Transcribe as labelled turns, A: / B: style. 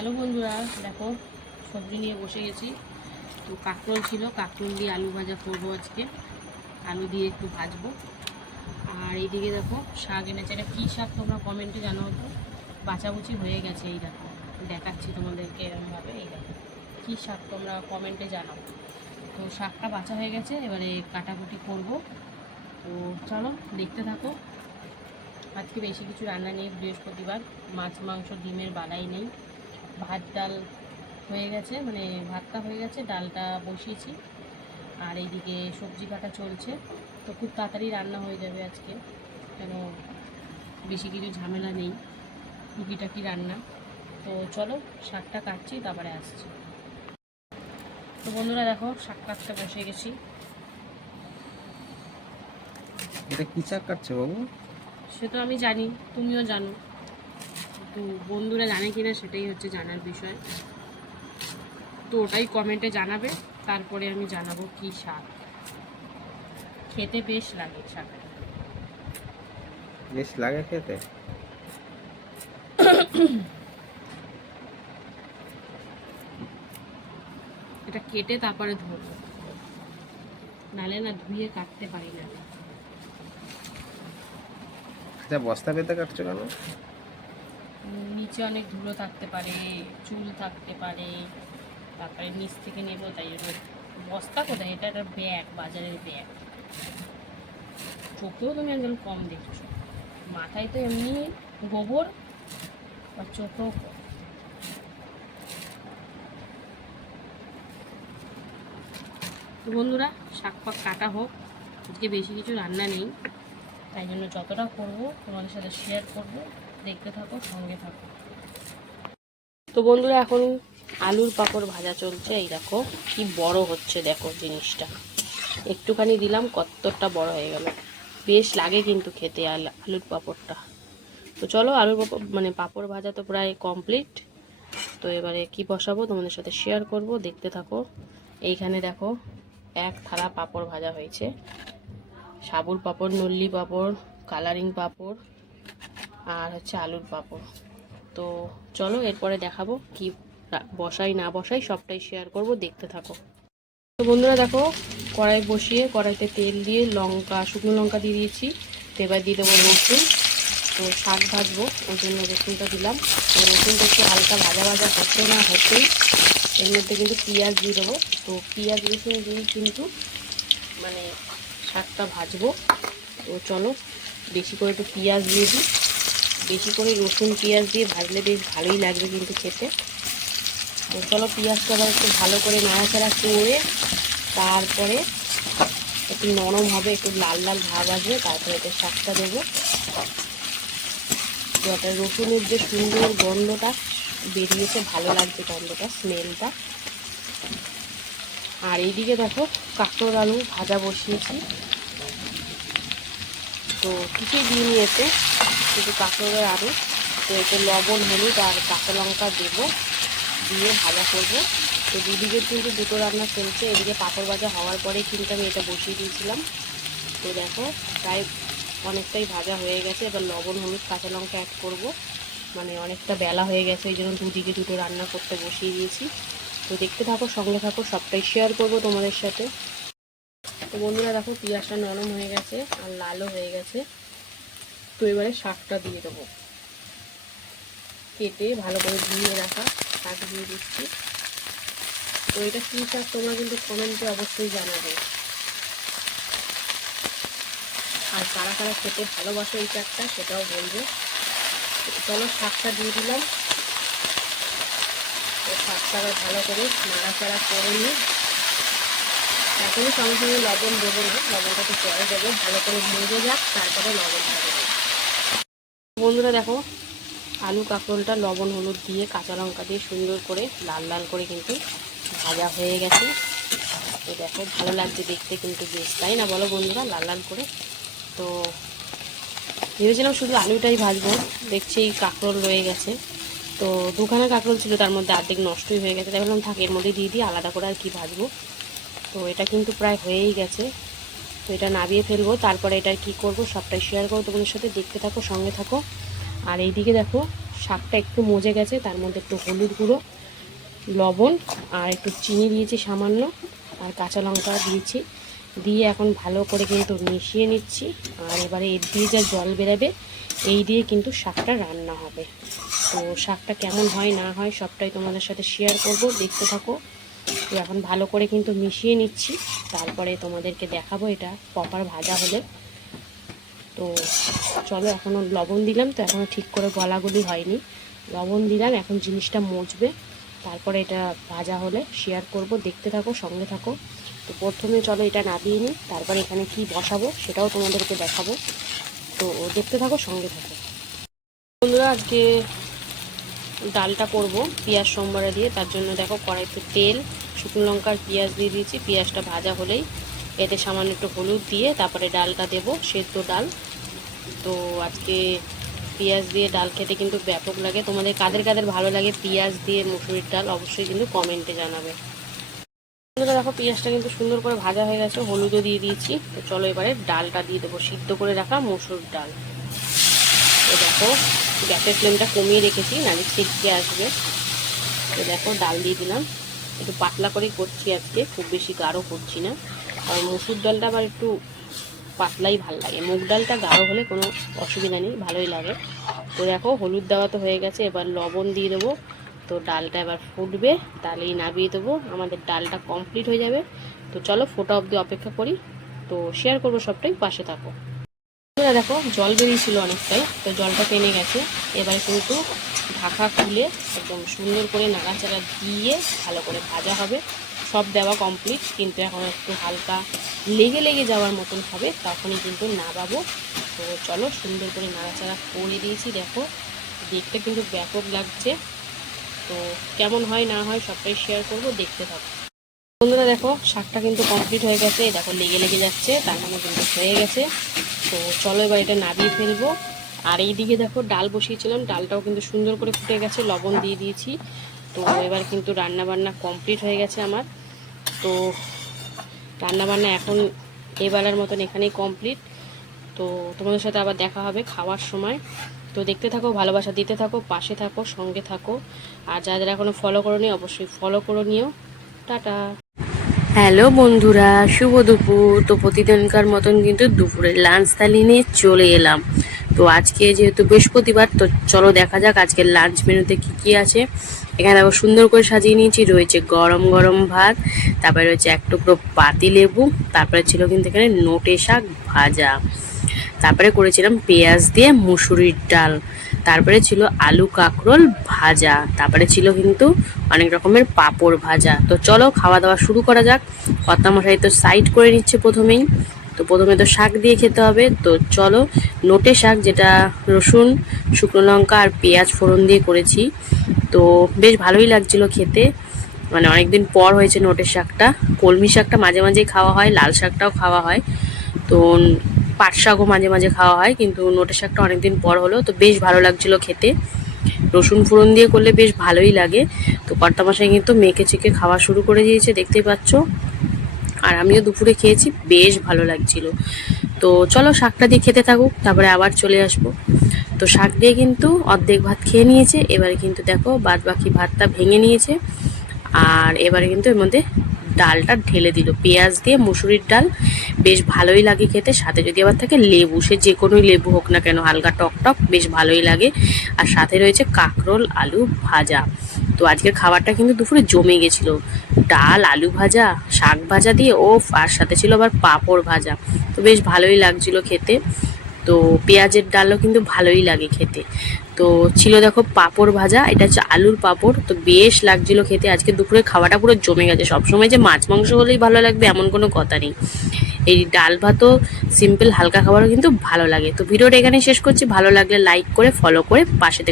A: Hello বন্ধুরা, দেখো, সবজি নিয়ে বসে গেছি। তো কাঁকরোল ছিল, কাঁকরোল দিয়ে আলু ভাজা করব আজকে। আলু দিয়ে একটু ভাজবো। আর এইদিকে দেখো, শাক এনেছে। এটা কী শাক তোমরা কমেন্টে জানাও তো। বাছাবুচি হয়ে গেছে এই দেখো। দেখাচ্ছি তোমাদেরকে এরকমভাবে এই দেখো। কী শাক তোমরা কমেন্টে জানাও। তো শাকটা বাছা হয়ে গেছে, এবারে কাটাকুটি করব। তো চলো, দেখতে থাকো। আজকে বেশি কিছু রান্না নেই, বৃহস্পতিবার। মাছ, মাংস, ডিমের বালাই নেই। ভাত ডাল হয়ে গেছে মানে ভাতটা হয়ে গেছে ডালটা বসিয়েছি। আর এইদিকে সবজি কাটা চলছে তো খুব তাড়াতাড়ি রান্না হয়ে যাবে আজকে। কেন বেশি কিছু ঝামেলা নেই টুকিটাকি রান্না। তো চলো শাকটা কাটছি তারপরে আসছি। তো বন্ধুরা দেখো শাক কাটতে বসে গেছি।
B: এটা কি শাক কাটছে বাবু?
A: সে তো আমি জানি তুমিও জানো। তো বন্ধুরা জানে কি না সেটাই হচ্ছে জানার বিষয়। তো ওটাই কমেন্টে জানাবে তারপরে আমি জানাব কি শাক। খেতে বেশ লাগে শাক।
B: বেশ লাগে খেতে?
A: এটা কেটে তারপরে ধরবো। নালে না ধুয়ে কাটতে পারি না।
B: আচ্ছা বস্তা পেতে কাটছো কেন?
A: নিচে অনেক ধুলো থাকতে পারে, চুল থাকতে পারে, তারপরে নিচ থেকে নেব, তাই বস্তা কোথায়? এটা একটা ব্যাগ বাজারের ব্যাগ চোখেও তুমি একদম কম দেখছ। মাথায় তো এমনি গোবর, আর চোখেও কম। তো বন্ধুরা, শাক পাক কাটা হোক, আজকে বেশি কিছু রান্না নেই। তাই জন্য যতটা করব তোমাদের সাথে শেয়ার করব। দেখতে থাকো, সঙ্গে থাকো। তো বন্ধুরা এখন আলুর পাঁপড় ভাজা চলছে, এই দেখো কি বড় হচ্ছে, দেখো জিনিসটা। একটুখানি দিলাম, কতটা বড় হয়ে গেল। বেশ লাগে কিন্তু খেতে আল- আলুর পাঁপড়টা। তো চলো আলুর পাঁপড় মানে পাঁপড় ভাজা তো প্রায় কমপ্লিট তো এবারে কি বসাবো তোমাদের সাথে শেয়ার করব, দেখতে থাকো। এইখানে দেখো এক থালা পাঁপড় ভাজা হয়েছে। সাবুর পাঁপড়, নল্লি পাঁপড় কালারিং পাঁপড়, আর হচ্ছে আলুর পাঁপড়। তো চলো এরপরে দেখাবো কি বসাই না বসাই সবটাই শেয়ার করব, দেখতে থাকো। তো বন্ধুরা দেখো কড়াই বসিয়ে কড়াইতে তেল দিয়ে লঙ্কা, শুকনো লঙ্কা দিয়ে দিয়েছি। তো এবার দিয়ে দেবো রসুন। তো শাক ভাজবো ওই জন্য রসুনটা দিলাম। তো রসুনটা একটু হালকা ভাজা ভাজা হচ্ছে না হতেই, এর মধ্যে কিন্তু পেঁয়াজ দিয়ে দেবো। তো পেঁয়াজ, রসুন দিয়ে কিন্তু মানে শাকটা ভাজবো। তো চলো, বেশি করে একটু পেঁয়াজ দিয়ে দিই। বেশি করে রসুন, পেঁয়াজ দিয়ে ভাজলে বেশ ভালোই লাগবে কিন্তু খেতে। চলো পেঁয়াজটা আবার একটু ভালো করে নাড়াচাড়া করে তারপরে একটু নরম হবে, একটু লাল লাল ভাব আসবে, তারপরে এতে শাকটা দেবো। যাতে রসুনের যে সুন্দর গন্ধটা বেরিয়েছে, ভালো লাগছে গন্ধটা, স্মেলটা। আর এইদিকে দেখো কাঁকড়োর আলু ভাজা বসিয়েছি। তো কিছুই দিয়ে নিয়েছে শুধু কাঁকড়োর আলু, তো এতে লবণ, হলুদ আর কাঁচা লঙ্কা দেবো, দিয়ে ভাজা করব। তো দুদিকে কিন্তু দুটো রান্না চলছে, এদিকে পাঁপড় ভাজা হওয়ার পরেই কিন্তু আমি এটা বসিয়ে দিয়েছিলাম। তো দেখো, প্রায় অনেকটাই ভাজা হয়ে গেছে, এবার লবণ, হলুদ, কাঁচা লঙ্কা অ্যাড করব। মানে অনেকটা বেলা হয়ে গেছে, এই জন্য দুদিকে দুটো রান্না করতে বসিয়ে দিয়েছি। তো দেখতে থাকো, সঙ্গে থাকো, সবটাই শেয়ার করব তোমাদের সাথে। তো বন্ধুরা দেখো, পেঁয়াজটা নরম হয়ে গেছে আর লালও হয়ে গেছে। তো এবারে শাকটা দিয়ে দেবো। কেটে ভালো করে ধুয়ে রাখা শাক দিয়ে দিচ্ছি। তো এটা কী শাক তোমরা কিন্তু কমেন্টে অবশ্যই জানাবে। আর কারা কারা খেতে ভালোবাসো এই শাকটা সেটাও বলবে। চলো শাকটা দিয়ে দিলাম। তো শাকটা আবার ভালো করে নাড়াচাড়া করে নিই। এখনই সঙ্গে সঙ্গে লবণ দেবো না লবণটা একটু পরে দেবো, ভালো করে ভেজে যাক, তারপরে লবণটা দেবো। বন্ধুরা দেখো, আলু, কাঁকরোলটা, লবণ, হলুদ দিয়ে কাঁচা লঙ্কা দিয়ে সুন্দর করে লাল লাল করে কিন্তু ভাজা হয়ে গেছে। তো দেখো, ভালো লাগছে দেখতে কিন্তু বেশ, তাই না বলো বন্ধুরা? লাল লাল করে। তো ভেবেছিলাম শুধু আলুটাই ভাজবো, দেখছি এই কাঁকরোল রয়ে গেছে। তো দুখানা কাঁকরোল ছিল, তার মধ্যে অর্ধেক নষ্টই হয়ে গেছে, তাই ভাবলাম থাক, এর মধ্যে দিয়ে দিই, আলাদা করে আর কি ভাজবো। তো এটা কিন্তু প্রায় হয়েই গেছে। তো এটা নাবিয়ে ফেলব, তারপরে এটা কি করব সবটাই শেয়ার করব তোমাদের সাথে, দেখতে থাকো, সঙ্গে থাকো। আর এইদিকে দেখো, শাকটা একটু মজে গেছে, তার মধ্যে একটু হলুদ গুঁড়ো, লবণ, আর একটু চিনি দিয়েছি সামান্য, আর কাঁচা লঙ্কা দিয়েছি। দিয়ে এখন ভালো করে কিন্তু মিশিয়ে নিচ্ছি, আর এবারে এর দিয়ে যা জল বেরাবে, এই দিয়ে কিন্তু শাকটা রান্না হবে। তো শাকটা কেমন হয়, না হয় সবটাই তোমাদের সাথে শেয়ার করব, দেখতে থাকো। তো এখন ভালো করে কিন্তু মিশিয়ে নিচ্ছি। তারপরে তোমাদেরকে দেখাবো এটা প্রপার ভাজা হলে। তো চলো এখনও লবণ দিলাম, তো এখনও ঠিক করে গলাগুলি হয়নি। লবণ দিলাম, এখন জিনিসটা মজবে। তারপরে এটা ভাজা হলে শেয়ার করব, দেখতে থাকো, সঙ্গে থাকো। তো প্রথমে চলো এটা নাবিয়ে নিই, তারপরে এখানে কি বসাবো সেটাও তোমাদেরকে দেখাবো। তো দেখতে থাকো, সঙ্গে থাকো। বন্ধুরা, আজকে ডালটা করব, পেঁয়াজ সোমবারে দিয়ে। তার জন্য দেখো কড়াইতে তেল শুকনো লঙ্কার পেঁয়াজ দিয়ে দিয়েছি। পেঁয়াজটা ভাজা হলেই এতে সামান্য একটু হলুদ দিয়ে তারপরে ডালটা দেব, সেদ্ধ ডাল। তো আজকে পেঁয়াজ দিয়ে ডাল খেতে কিন্তু ব্যাপক লাগে। তোমাদের কাদের কাদের ভালো লাগে পেঁয়াজ দিয়ে মুসুরির ডাল অবশ্যই কিন্তু কমেন্টে জানাবে। দেখো, পেঁয়াজটা কিন্তু সুন্দর করে ভাজা হয়ে গেছে, হলুদও দিয়ে দিয়েছি। তো চলো এবারে ডালটা দিয়ে দেবো, সিদ্ধ করে রাখা মসুর ডাল। তো দেখো, গ্যাসের ফ্লেমটা কমিয়ে রেখেছি, নাহলে ছিটকে আসবে। তো দেখো, ডাল দিয়ে দিলাম। একটু পাতলা করেই করছি আজকে, খুব বেশি গাঢ় করছি না। কারণ মুসুর ডালটা আবার একটু পাতলাই ভালো লাগে। মুগ ডালটা গাঢ় হলে কোনো অসুবিধা নেই, ভালোই লাগে। তো দেখো, হলুদ দেওয়া তো হয়ে গেছে, এবার লবণ দিয়ে দেবো। তো ডালটা এবার ফুটবে তাহলেই নাবিয়ে দেবো। আমাদের ডালটা কমপ্লিট হয়ে যাবে। তো চলো, ফোটা অবধি অপেক্ষা করি। তো শেয়ার করব সবটাই, পাশে থাকো। বন্ধুরা দেখো, জল বেরিয়েছিল অনেকটাই, তো জলটা টেনে গেছে। এবারে কিন্তু ঢাকা খুলে একদম সুন্দর করে নাড়াচাড়া দিয়ে ভালো করে ভাজা হবে। সব দেওয়া কমপ্লিট কিন্তু এখন একটু হালকা লেগে লেগে যাওয়ার মতন হবে, তখনই কিন্তু নাবাবো তো চলো সুন্দর করে নাড়াচাড়া করে দিয়েছি, দেখো। দেখতে কিন্তু ব্যাপক লাগছে। তো কেমন হয়, না হয় সবটাই শেয়ার করব, দেখতে থাকো। বন্ধুরা দেখো, শাকটা কিন্তু কমপ্লিট হয়ে গেছে। দেখো, লেগে লেগে যাচ্ছে, তার মানে কিন্তু হয়ে গেছে। তো চলো এবার এটা নাবিয়ে ফেলব। আর এই দিকে দেখো, ডাল বসিয়েছিলাম, ডালটাও কিন্তু সুন্দর করে ফুটে গেছে, লবণ দিয়ে দিয়েছি। তো এবার কিন্তু রান্না বান্না কমপ্লিট হয়ে গেছে আমার। তো রান্না বান্না এখন এবেলার মতন এখানেই কমপ্লিট তো তোমাদের সাথে আবার দেখা হবে খাওয়ার সময়। তো দেখতে থাকো, ভালোবাসা দিতে থাকো, পাশে থাকো, সঙ্গে থাকো। আর যাদের এখনও ফলো করো নি অবশ্যই ফলো করে নিও। টাটা। হ্যালো বন্ধুরা, শুভ দুপুর। তো প্রতিদিনকার মতন কিন্তু দুপুরের লাঞ্চ থালি নিয়ে চলে এলাম। তো আজকে যেহেতু বৃহস্পতিবার, তো চলো দেখা যাক আজকের লাঞ্চ মেনুতে কি কি আছে। এখানে দেখো সুন্দর করে সাজিয়ে নিয়েছি, রয়েছে গরম গরম ভাত, তারপরে রয়েছে এক টুকরো পাতি লেবু, তারপরে ছিল কিন্তু এখানে নোটে শাক ভাজা, তারপরে করেছিলাম পেঁয়াজ দিয়ে মুসুরির ডাল। তারপরে ছিল আলু কাঁকরোল ভাজা। তারপরে ছিল কিন্তু অনেক রকমের পাঁপড় ভাজা। তো চলো খাওয়া দাওয়া শুরু করা যাক। কর্তামশাই তো সাইড করে নিচ্ছে প্রথমেই। তো প্রথমে তো শাক দিয়ে খেতে হবে। তো চলো নোটে শাক যেটা রসুন, শুকনো লঙ্কা আর পেঁয়াজ ফোড়ন দিয়ে করেছি। তো বেশ ভালোই লাগছিল খেতে। মানে অনেকদিন পর হয়েছে নোটের শাকটা। কলমি শাকটা মাঝে মাঝেই খাওয়া হয়, লাল শাকটাও খাওয়া হয়। তো পাট শাকও মাঝে মাঝে খাওয়া হয়, কিন্তু নোটের শাকটা অনেকদিন পর হলো, তো বেশ ভালো লাগছিল খেতে। রসুন ফোড়ন দিয়ে করলে বেশ ভালোই লাগে। তো কর্তা কর্তামশাই কিন্তু মেখে চেকে খাওয়া শুরু করে দিয়েছে, দেখতেই পাচ্ছ। আর আমিও দুপুরে খেয়েছি, বেশ ভালো লাগছিল। তো চলো শাকটা দিয়ে খেতে থাকুক, তারপরে আবার চলে আসব। তো শাক দিয়ে কিন্তু অর্ধেক ভাত খেয়ে নিয়েছে, এবারে কিন্তু দেখো বাদ বাকি ভাতটা ভেঙে নিয়েছে। আর এবারে কিন্তু এর মধ্যে ডালটা ঢেলে দিল। পেঁয়াজ দিয়ে মুসুরির ডাল, বেশ ভালোই লাগে খেতে। সাথে যদি আবার থাকে লেবু, সে যে কোনোই লেবু হোক না কেন, হালকা টক টক, বেশ ভালোই লাগে। আর সাথে রয়েছে কাঁকরোল, আলু ভাজা। তো আজকের খাবারটা কিন্তু দুপুরে জমে গেছিল। ডাল, আলু ভাজা, শাক ভাজা দিয়ে ও আর সাথে ছিল আবার পাঁপড় ভাজা। তো বেশ ভালোই লাগছিল খেতে। তো পেঁয়াজের ডালও কিন্তু ভালোই লাগে খেতে। তো ছিল দেখো পাঁপড় ভাজা, এটা হচ্ছে আলুর পাঁপড়। তো বেশ লাগছিল খেতে, আজকে দুপুরে খাওয়াটা পুরো জমে গেছে। সবসময় যে মাছ মাংস হলেই ভালো লাগবে এমন কোনো কথা নেই। এই ডাল ভাতও সিম্পল হালকা খাবারও কিন্তু ভালো লাগে। তো ভিডিওটা এখানে শেষ করছি। ভালো লাগলে লাইক করে ফলো করে পাশে